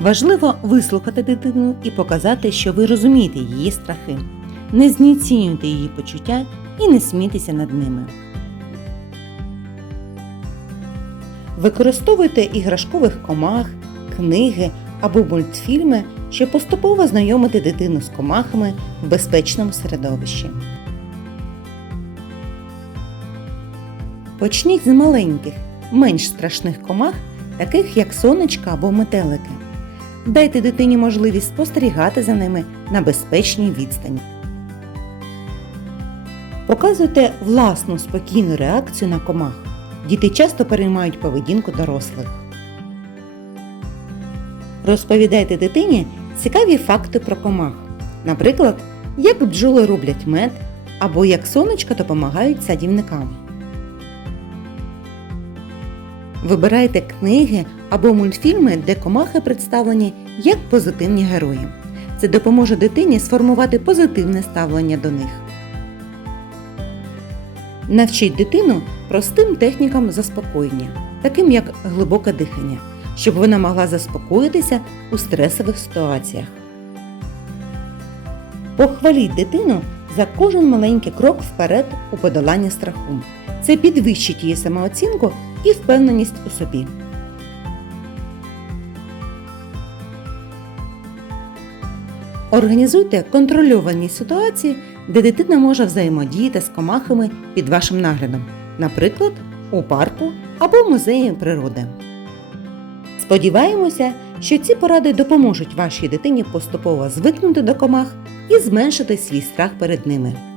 Важливо вислухати дитину і показати, що ви розумієте її страхи. Не знецінюйте її почуття і не смійтеся над ними. Використовуйте іграшкових комах, книги або мультфільми, щоб поступово знайомити дитину з комахами в безпечному середовищі. Почніть з маленьких, менш страшних комах, таких як сонечка або метелики. Дайте дитині можливість спостерігати за ними на безпечній відстані. Показуйте власну спокійну реакцію на комах. Діти часто переймають поведінку дорослих. Розповідайте дитині цікаві факти про комах. Наприклад, як бджоли роблять мед або як сонечка допомагають садівникам. Вибирайте книги або мультфільми, де комахи представлені як позитивні герої. Це допоможе дитині сформувати позитивне ставлення до них. Навчіть дитину простим технікам заспокоєння, таким як глибоке дихання, щоб вона могла заспокоїтися у стресових ситуаціях. Похваліть дитину за кожен маленький крок вперед у подоланні страху. Це підвищить її самооцінку і впевненість у собі. Організуйте контрольовані ситуації, де дитина може взаємодіяти з комахами під вашим наглядом, наприклад, у парку або в музеї природи. Сподіваємося, що ці поради допоможуть вашій дитині поступово звикнути до комах і зменшити свій страх перед ними.